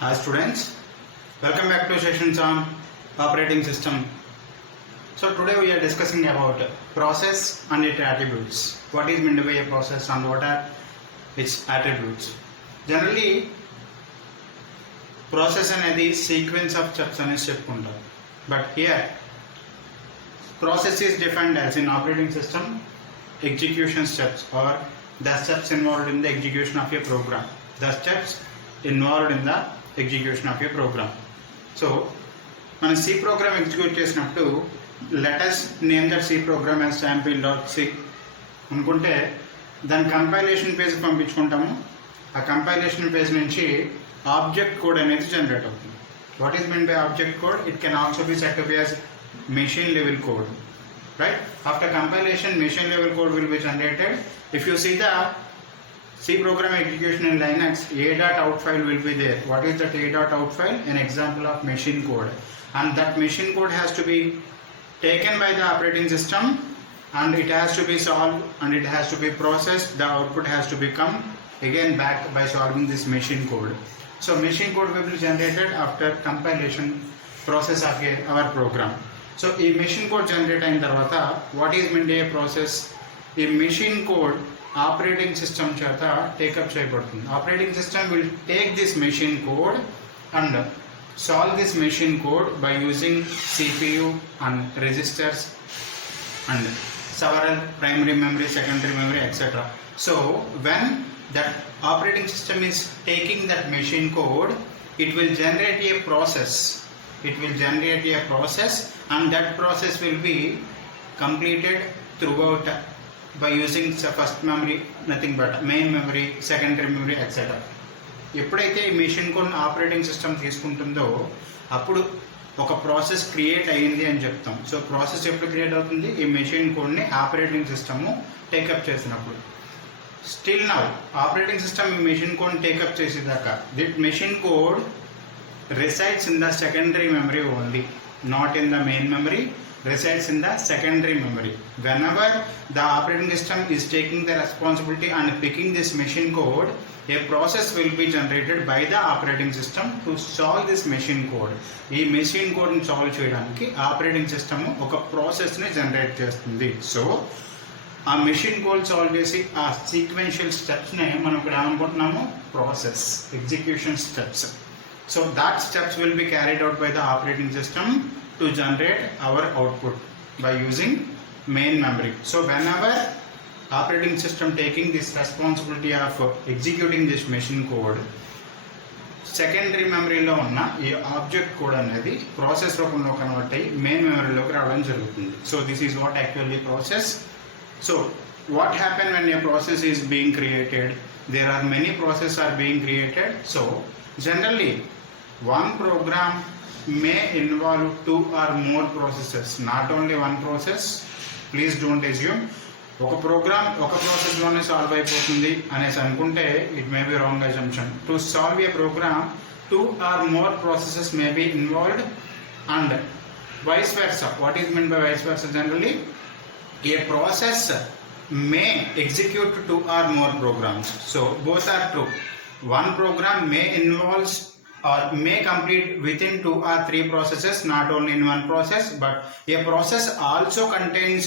Hi students, welcome back to sessions on operating system. So today we are discussing about process and its attributes. What is meant by a process and what are its attributes? Generally, process అనేది sequence of steps అనేసి చెప్పుకుంటాం. But here, process is defined as in operating system execution steps or the steps involved in the execution of a program. The steps involved in the execution of a program. So, మనం C program execute చేసినప్పుడు let us name that C program as sample.c అనుకుంటే దాని compilation page పంపించుకుంటాము. ఆ compilation page నుంచి object code అనేది generate అవుతుంది. What is mean by object code? It can also be set to be as machine level code, right? After compilation, machine level code will be generated. If you see the C program execution in Linux, a.out file will be there. What is that a.out file? An example of machine code, and that machine code has to be taken by the operating system and it has to be solved and it has to be processed. The output has to become again back by solving this machine code. So machine code will be generated after compilation process of our program. So ఈ machine code generate అయిన తర్వాత what is mean A process? ఈ machine code operating system చేత take up చేయబడుతుంది. Operating system will take this machine code and solve this machine code by using CPU and registers and several primary memory, secondary memory, etc. So when that operating system is taking that machine code, it will generate a process. It will generate a process and that process will be completed throughout by using first memory, nothing but main memory, secondary memory, etc. ఎప్పుడైతే ఈ machine code operating system తీసుకుంటుందో అప్పుడు ఒక process create అయ్యింది అని చెప్తాం. So process ఎప్పుడు create అవుతుంది? ఈ మెషిన్ కోడ్ని ఆపరేటింగ్ సిస్టమ్ టేకప్ చేసినప్పుడు. స్టిల్ నౌ ఆపరేటింగ్ సిస్టమ్ ఈ మెషిన్ కోడ్ టేకప్ చేసేదాకా that machine code resides in the secondary memory only, not in the main memory, resides in the secondary memory. Whenever the operating system is taking the responsibility and picking this machine code, a process will be generated by the operating system to solve this machine code. ఈ machine కోడ్ని solve చేయడానికి operating system ఒక ప్రాసెస్ని generate చేస్తుంది. So ఆ machine code solve చేసి ఆ sequential స్టెప్స్ని మనం ఇక్కడ ఏమనుకుంటున్నాము? Process, execution steps. So that steps will be carried out by the operating system to generate our output by using main memory. So whenever operating system taking this responsibility of executing this machine code, secondary memory లో ఉన్న ఈ object code అనేది process రూపంలో convert అయ్యి main మెమరీలోకి రావడం జరుగుతుంది. So this is what actually process. So what happen when a process is being created? There are many processes are being created. So generally one program may involve two or more processes, not only one process. Please don't assume ఒక program ఒక ప్రాసెస్లోనే solve అయిపోతుంది అనేసి అనుకుంటే it may be wrong assumption. To solve a program two or more processes may be involved and vice versa. What is mean by vice versa? Generally a process may execute two or more programs. So both are true. One program may involve or may complete within two or three processes, not only in one process, but a process also contains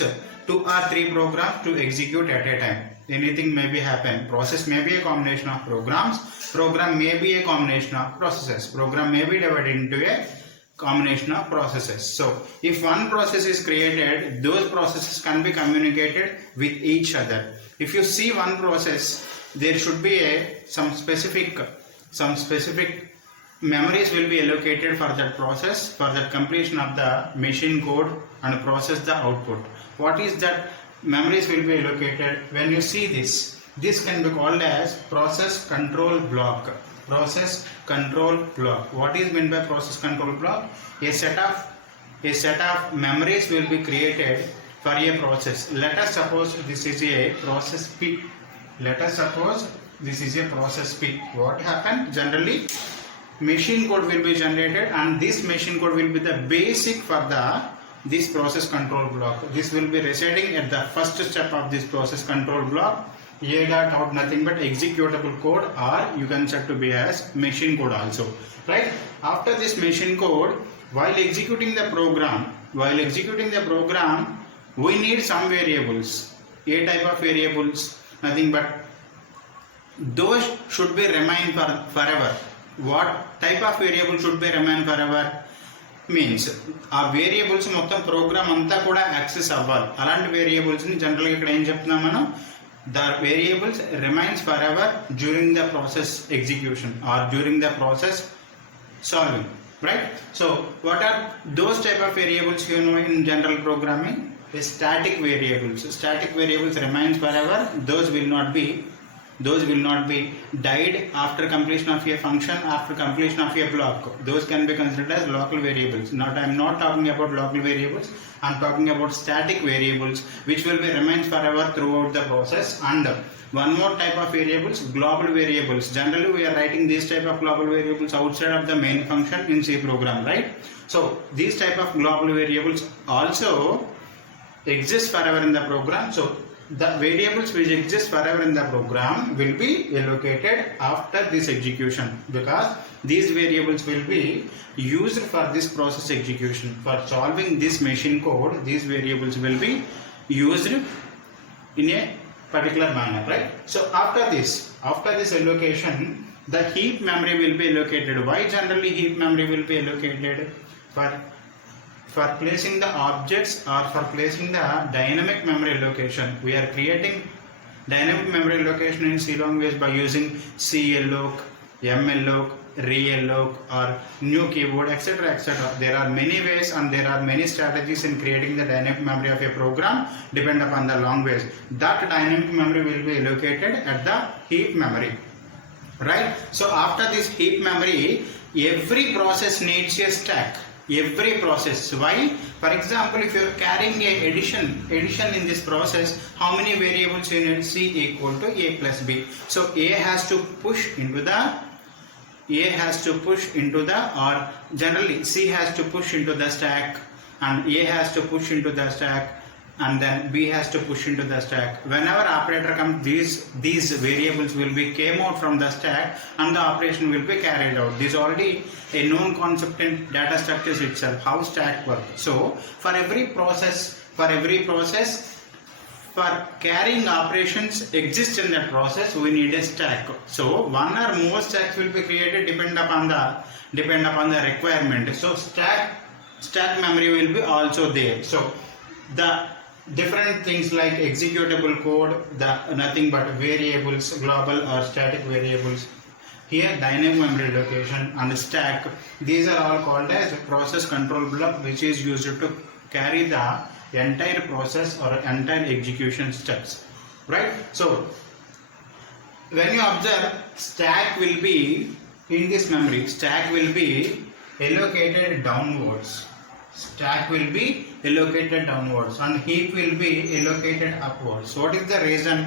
two or three programs to execute at a time. Anything may be happen. Process may be a combination of programs. Program may be a combination of processes. Program may be divided into a combination of processes. So if one process is created, those processes can be communicated with each other. If you see one process, there should be some specific memories will be allocated for that process, for the completion of the machine code and process the output. What is that memories will be allocated? When you see this can be called as process control block. Process control block. What is meant by process control block? A set of memories will be created for a process. Let us suppose this is a process P. Let us suppose this is a process P. What happened? Generally machine code will be generated and this machine code will be the basic for this process control block. This will be residing at the first step of this process control block. A dot out nothing but executable code, or you can set to be as machine code also, right? After this machine code, while executing the program, we need some variables. A type of variables, nothing but those should be remain forever. What type of variable should be remain forever? Means ఆ variables మొత్తం programme అంతా కూడా access అవ్వాలి. అలాంటి వేరియబుల్స్ని జనరల్గా ఇక్కడ ఏం చెప్తున్నాం మనం, the variables remains for ever during the process execution or during the process solving, right? So what are those type of variables you know in general programming? Static variables. Static variables remains for ever. those will not be died after completion of a function, after completion of a block. Those can be considered as local variables. I am not talking about local variables, I am talking about static variables which will be remains forever throughout the process. And one more type of variables, global variables. Generally we are writing these type of global variables outside of the main function in C program, right? So these type of global variables also exist forever in the program. So the variables which exist forever in the program will be allocated after this execution, because these variables will be used for this process execution. For solving this machine code, these variables will be used in a particular manner, right? So after this allocation, the heap memory will be allocated. Why generally heap memory will be allocated? For placing the objects or for placing the dynamic memory allocation. We are creating dynamic memory allocation in C language by using CLOC, MLOC, ReLOC or new keyboard, etc., etc. There are many ways and there are many strategies in creating the dynamic memory of a program depend upon the language. That dynamic memory will be allocated at the heap memory, right? So after this heap memory, every process needs a stack. Every process. Why? For example, if you are carrying a addition in this process, how many variables you need? C equal to A plus B. So A has to push into the or generally C has to push into the stack, and A has to push into the stack, and then B has to push into the stack. Whenever operator comes, these variables will be came out from the stack and the operation will be carried out. This is already a known concept in data structures itself, how stack works. So for every process, for carrying operations exist in that process, we need a stack. So one or more stacks will be created depend upon the requirement. So stack memory will be also there. So the different things like executable code, the nothing but variables, global or static variables, here dynamic memory allocation and stack, these are all called as process control block, which is used to carry the entire process or entire execution steps, right? So when you observe, stack will be in this memory, stack will be allocated downwards. Stack will be allocated downwards and heap will be allocated upwards. What is the reason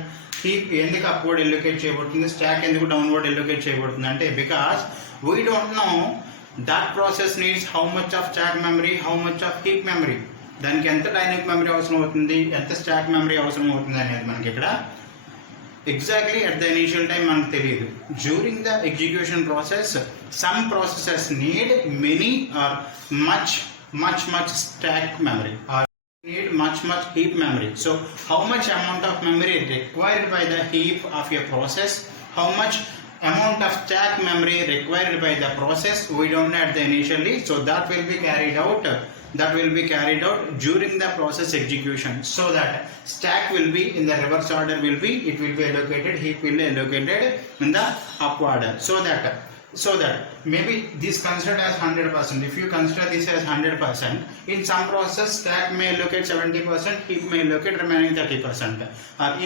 heap ఎందుకు upward allocate చేయబడుతుంది, stack ఎందుకు downward allocate చేయబడుతుంది అంటే, because we don't know that process needs how much of stack memory, how much of heap memory. దానికి ఎంత dynamic memory అవసరం అవుతుంది, ఎంత స్టాక్ మెమరీ అవసరం అవుతుంది అనేది మనకి ఇక్కడ exactly at the initial time మనకు తెలియదు. During the execution process some processes need many or much stack memory or need much heap memory. So how much amount of memory required by the heap of a process, how much amount of stack memory required by the process, we don't know at the initially. So that will be carried out during the process execution. So that stack will be in the reverse order, it will be allocated, heap will be allocated in the upward. So that maybe this considered as 100%. If you consider this as 100%, in some process stack may allocate 70%, heap may allocate remaining 30%.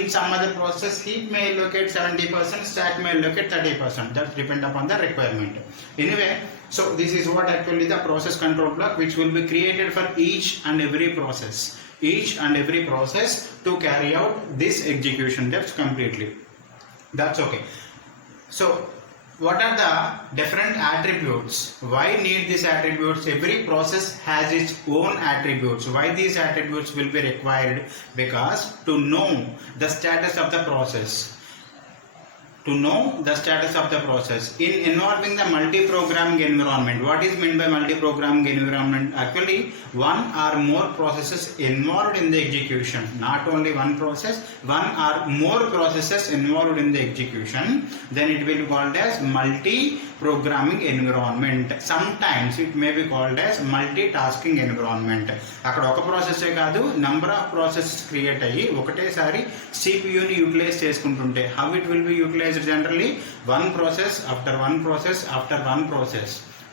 In some other process heap may allocate 70%, stack may allocate 30%. That depend upon the requirement. Anyway, so this is what actually the process control block, which will be created for each and every process to carry out this execution steps completely. That's okay. So what are the different attributes? Why need these attributes? Every process has its own attributes. Why these attributes will be required? Because to know the status of the process. to know the status of the process. In involving the multi-programming environment, what is meant by multi-programming environment? Actually, one or more processes involved in the execution. Not only one process, one or more processes involved in the execution. Then it will be called as multi-programming environment. Sometimes it may be called as multitasking environment. అక్కడ ఒక ప్రాసెసే కాదు, number of processes create అయ్యి ఒకటేసారి CPUని utilise చేసుకుంటుంటే how it will be utilized generally? One process after one process after one process,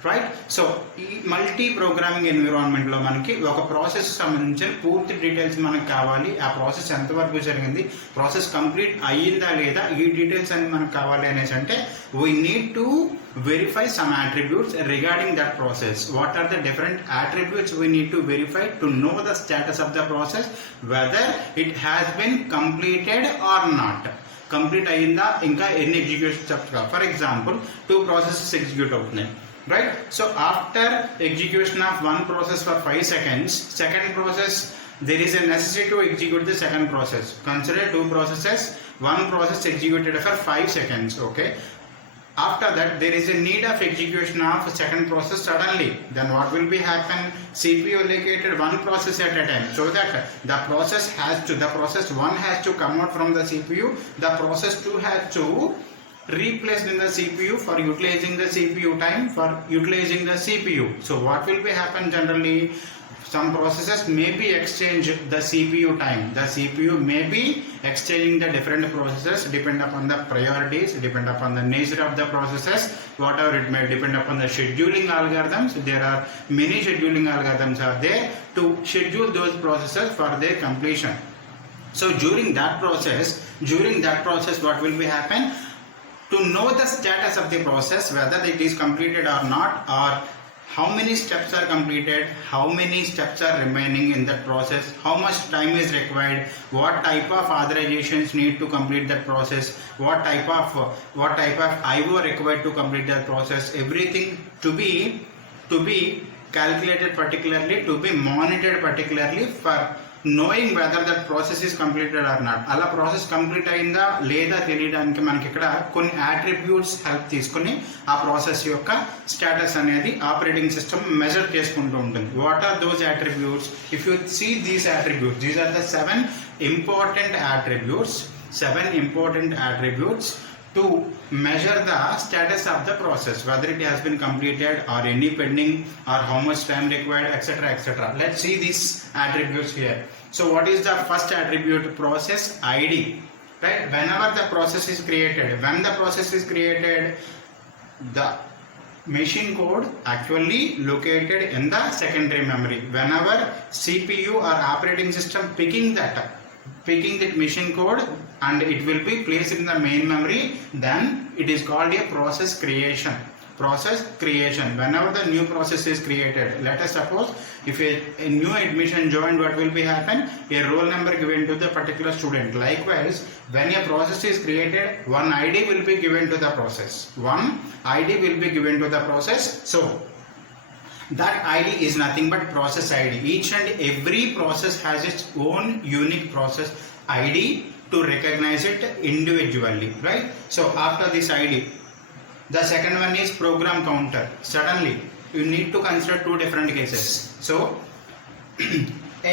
right? So ఈ multi programming environment లో మనకి ఒక ప్రాసెస్ సంబంధించిన పూర్తి డీటెయిల్స్ మనకు కావాలి. ఆ ప్రాసెస్ ఎంతవరకు జరిగింది, ప్రాసెస్ కంప్లీట్ అయ్యిందా లేదా, ఈ డీటెయిల్స్ అన్ని మనకు కావాలి అనేసి అంటే we need to verify some attributes regarding that process. What are the different attributes we need to verify to know the status of the process, whether it has been completed or not? Complete అయ్యిందా, ఇంకా ఎన్ని execution steps కా. For example 2 processes execute అవుతున్నాయి, right? So after execution of one process for 5 seconds, second process there is a necessity to execute the second process. Consider 2 processes, one process executed for 5 seconds, okay? After that there is a need of execution of second process suddenly. Then what will be happen? CPU allocated one process at a time, so that the process 1 has to come out from the CPU, the process 2 has to replace in the CPU for utilizing the CPU time, for utilizing the CPU. So what will be happen generally? Some processes may be exchange the CPU time. The CPU may be exchanging the different processes depend upon the priorities, depend upon the nature of the processes, whatever it may depend upon the scheduling algorithms. There are many scheduling algorithms are there to schedule those processes for their completion. So during that process what will be happen? To know the status of the process, whether it is completed or not, or how many steps are completed, how many steps are remaining in that process, how much time is required, what type of authorizations need to complete that process, what type of IO required to complete that process, everything to be calculated particularly, to be monitored particularly for knowing whether that process is completed or not. అలా process complete అయిందా లేదా తెలియడానికి మనకి ఇక్కడ కొన్ని attributes help తీసుకుని ఆ process యొక్క స్టేటస్ అనేది ఆపరేటింగ్ సిస్టమ్ మెజర్ చేసుకుంటూ ఉంటుంది. What are those attributes? If you see these attributes, these are the 7 important attributes to measure the status of the process, whether it has been completed or any pending or how much time required, etc. Let's see these attributes here. So what is the first attribute? Process ID, right? Whenever the process is created, the machine code actually located in the secondary memory. Whenever CPU or operating system picking that machine code and it will be placed in the main memory, then it is called a process creation. Whenever the new process is created, let us suppose if a new admission joined, what will be happen? A roll number given to the particular student. Likewise, when a process is created, one ID will be given to the process. So that ID is nothing but process ID. Each and every process has its own unique process ID to recognize it individually, right? So after this ID, the second one is program counter. Suddenly you need to consider 2 different cases. So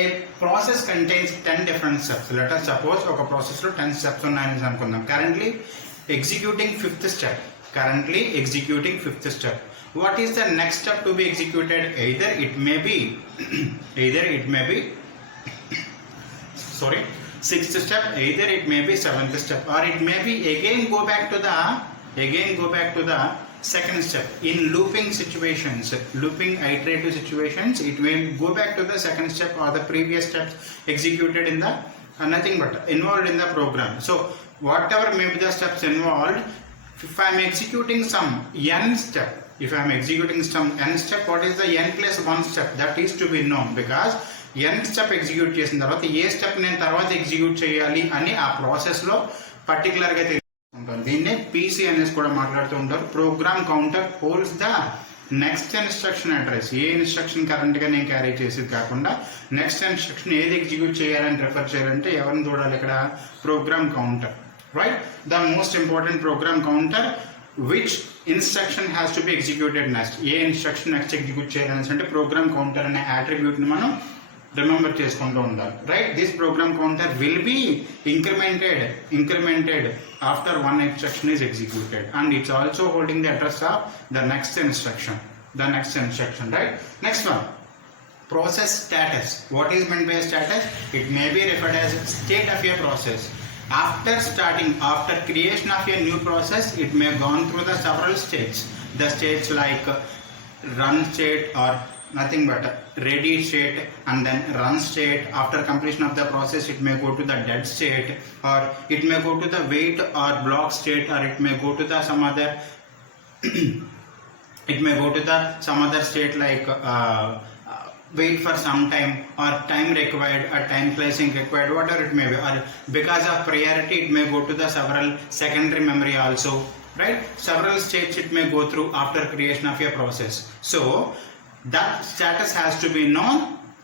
a process contains 10 different steps. Let us suppose oka process lo 10 steps unnayani anukundam. Currently executing fifth step. What is the next step to be executed? Either it may be sixth step, either it may be 7th step, or it may be again go back to the second step. In looping iterative situations, it will go back to the second step or the previous steps executed in the nothing but involved in the program. So whatever may be the steps involved, if I am executing some n step, what is the n plus 1 step? That is to be known, because n step execute చేసిన తర్వాత ఏ step నేను తర్వాత execute చేయాలి అని ఆ process లో particular గా తెలుసుకుంటాను. దీన్నే పీసీ అనేసి కూడా మాట్లాడుతూ ఉంటారు. Program counter holds the next instruction address. A instruction current గా నేను క్యారీ చేసేది కాకుండా నెక్స్ట్ ఇన్స్ట్రక్షన్ ఏది ఎగ్జిక్యూట్ చేయాలని రిఫర్ చేయాలంటే ఎవరిని చూడాలి ఇక్కడ? Program counter. right? The most important program counter, which instruction has to be executed next, A instruction next execute చేయాలని అంటే ప్రోగ్రామ్ కౌంటర్ అనే అట్రిబ్యూట్ ని మనం రిమెంబర్ చేసుకుంటూ ఉండాలి, right? This program counter will be incremented after one instruction is executed, and it's also holding the address of the next instruction, right? Next one, process status. What is meant by status? It may be referred as state of a process. After creation of a new process, it may gone through the several states. The states like run state or nothing but ready state, and then run state. After completion of the process, it may go to the dead state, or it may go to the wait or block state, or it may go to the some other state like wait for some time, or time required, or time placing required, whatever it may be, or because of priority it may go to the several secondary memory also, right? Several states it may go through after creation of a process. So that status has to be known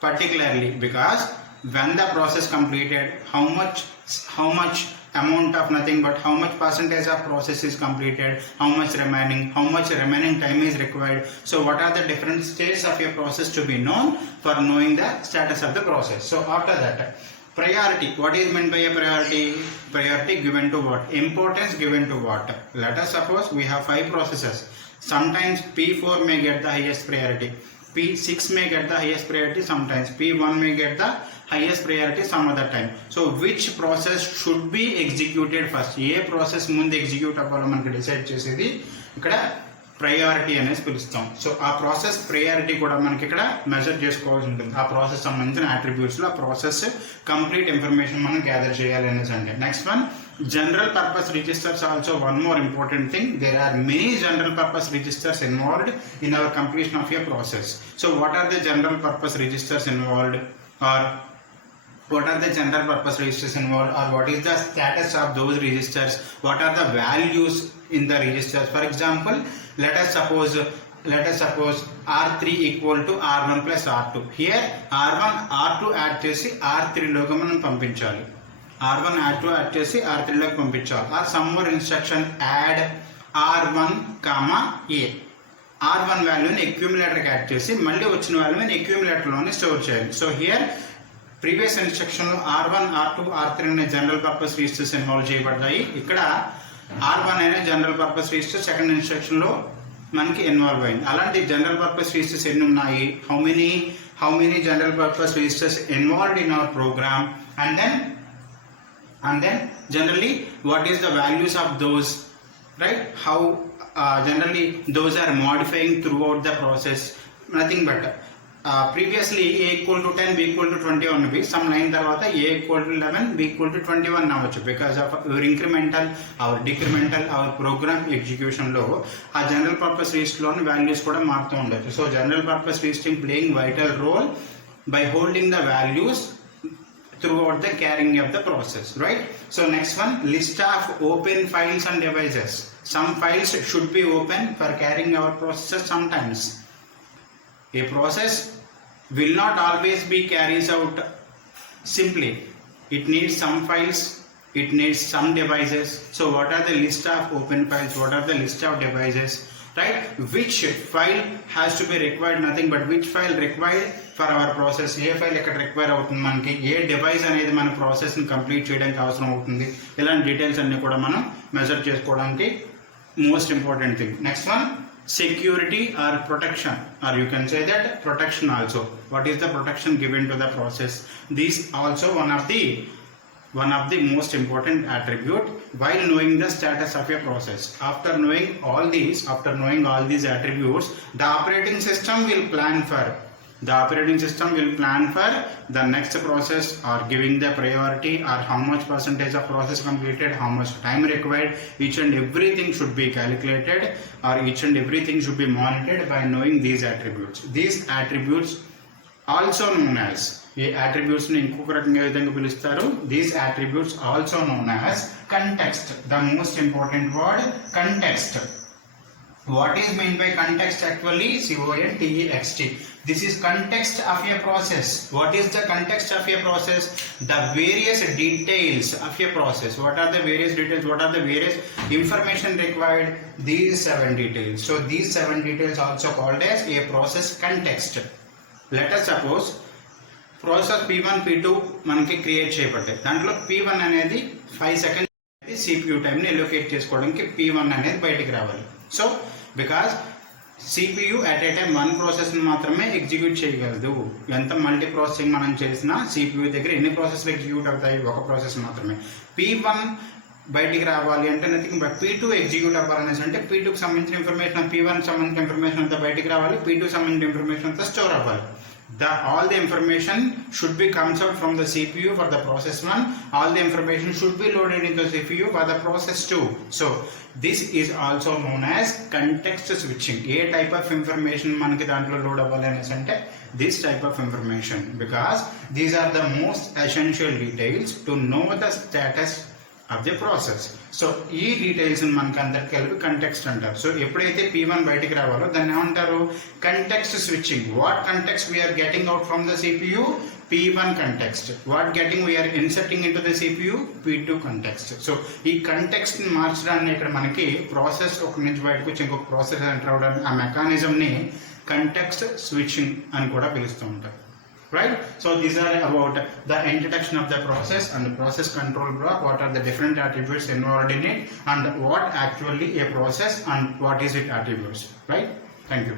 particularly, because when the process completed, how much amount of nothing but how much percentage of process is completed, how much remaining time is required. So what are the different stages of a process to be known for knowing the status of the process. So after that, priority. What is meant by a priority? Priority given to what? Importance given to what? Let us suppose we have 5 processes. Sometimes P4 may get the highest priority, P6 may get the highest priority, sometimes P1 may get the highest priority some other time. So which process should be executed first? A process ముందు execute అవ్వాలో మనకి decide చేసేది ఇక్కడ priority అనేసి పిలుస్తాం. So ఆ process priority కూడా మనకి ఇక్కడ మెజర్ చేసుకోవాల్సి ఉంటుంది. ఆ ప్రాసెస్ సంబంధించిన అట్రిబ్యూట్స్ లో ఆ ప్రాసెస్ కంప్లీట్ ఇన్ఫర్మేషన్ మనం గ్యాదర్ చేయాలి అనేసి అంటే. Next one, general purpose registers. Also one more important thing, there are many general purpose registers involved in our completion of a process. So what are the general purpose registers involved, or what are the general purpose registers involved, or what is the status of those registers, what are the values in the registers? For example, let us suppose R3 equal to R1 plus R2. Here R1 R2 add చేసి R3 లోకి మనం పంపించాలి, R1 R2 add చేసి R3 లోకి పంపించాలి. Or some more instruction add R1 comma A, R1 వాల్యూని అక్యూములేటర్కి add చేసి మళ్ళీ వచ్చిన వాల్యూని అక్యూములేటర్లోనే స్టోర్ చేయాలి. సో హియర్ ప్రీవియస్ ఇన్స్ట్రక్షన్లో R1 R2 R3 అనే జనరల్ పర్పస్ రిజిస్టర్స్ ఇన్వాల్వ్ చేయబడ్డాయి. ఇక్కడ R1 అనే జనరల్ పర్పస్ రిజిస్టర్ సెకండ్ ఇన్స్ట్రక్షన్లో మనకి ఇన్వాల్వ్ అయింది. అలాంటి జనరల్ పర్పస్ రిజిస్టర్స్ ఎన్ని ఉన్నాయి? How many general purpose registers involved in our program, and then generally what is the values of those, right? How generally those are modifying throughout the process. Nothing but previously A equal to 10, B equal to 20 ఉన్నవి, some line తర్వాత A equal to 11, B equal to 21 అవ్వచ్చు. because of our incremental, our decremental, our program execution లో ఆ general purpose register లోని values కూడా మారుతూ ఉండొచ్చు. So general purpose register playing vital role by holding the values throughout the carrying of the process, right? So next one, list of open files and devices. Some files should be open for carrying our processes. Sometimes a process will not always be carries out simply. It needs some files, it needs some devices. So what are the list of open files, what are the list of devices, right? Which file has to be required? Nothing but which file required for our process. A file ఎక్కడ require అవుతుంది మనకి, ఏ device అనేది మన process ని complete చేయడానికి అవసరం అవుతుంది, ఇలాంటి డీటెయిల్స్ అన్ని కూడా మనం మెజర్ చేసుకోవడానికి most important thing. Next one, security or protection, or you can say that protection also. What is the protection given to the process? These also one of the most important attribute while knowing the status of a process. After knowing all these attributes, the operating system will plan for the next process, or giving the priority, or how much percentage of process completed, how much time required. Each and everything should be calculated, or each and everything should be monitored by knowing these attributes. These attributes also known as, ఈ attributes ని ఇంకొక రకంగా ఏ విధంగా పిలుస్తారు? These attributes also known as context. The most important word, context. What is meant by context actually? CONTEXT. This is context of a process. What is the context of a process? The various details of a process. What are the various details? What are the various information required? These 7 details. So these 7 details also called as a process context. Let us suppose process P1 P2 మనకి create చేయబడ్డాయి. దాంట్లో P1 అనేది 5 seconds CPU టైంని allocate చేసుకోవడానికి P1 అనేది బయటికి రావాలి. So because CPU at a time 1 ప్రాసెస్ని మాత్రమే ఎగ్జిక్యూట్ చేయగలదు. ఎంత మల్టీ ప్రాసెసింగ్ మనం చేసినా CPU దగ్గర ఎన్ని ప్రాసెస్లు ఎగ్జిక్యూట్ అవుతాయి? ఒక ప్రాసెస్ మాత్రమే. P1 బయటికి రావాలి అంటే నథింగ్ బట్ P2 ఎగ్జిక్యూట్ అవ్వాలనేసి అంటే P2కి సంబంధించిన ఇన్ఫర్మేషన్ P1 సంబంధించిన ఇన్ఫర్మేషన్ అంతా బయటికి రావాలి, P2 సంబంధించిన ఇన్ఫర్మేషన్ అంతా స్టోర్ అవ్వాలి. All the information should be comes out from the CPU for the process 1. All the information should be loaded into the CPU for the process 2. So this is also known as context switching. A type of information manaki dantlo load avvali anesante this type of information, because these are the most essential details to know the status of the process. So ఈ details మనకి అందరికి కలిపి context అంటారు. So ఎప్పుడైతే P1 బయటికి రావాలో దాన్ని ఏమంటారు? Context switching. What context we are getting out from the CPU? P1 context. What getting we are inserting into the CPU? P2 context. So ఈ కంటెక్స్ట్ ని మార్చడాన్ని ఇక్కడ మనకి ప్రాసెస్ ఒక నుంచి బయటకు వచ్చి ఇంకొక ప్రాసెస్ ఎంటర్ అవడానికి ఆ మెకానిజం ని కంటెక్స్ట్ స్విచ్చింగ్ అని కూడా పిలుస్తూ ఉంటారు. Right? So these are about the introduction of the process and the process control block. What are the different attributes involved in it, and what actually a process and what is its attributes. Right? Thank you.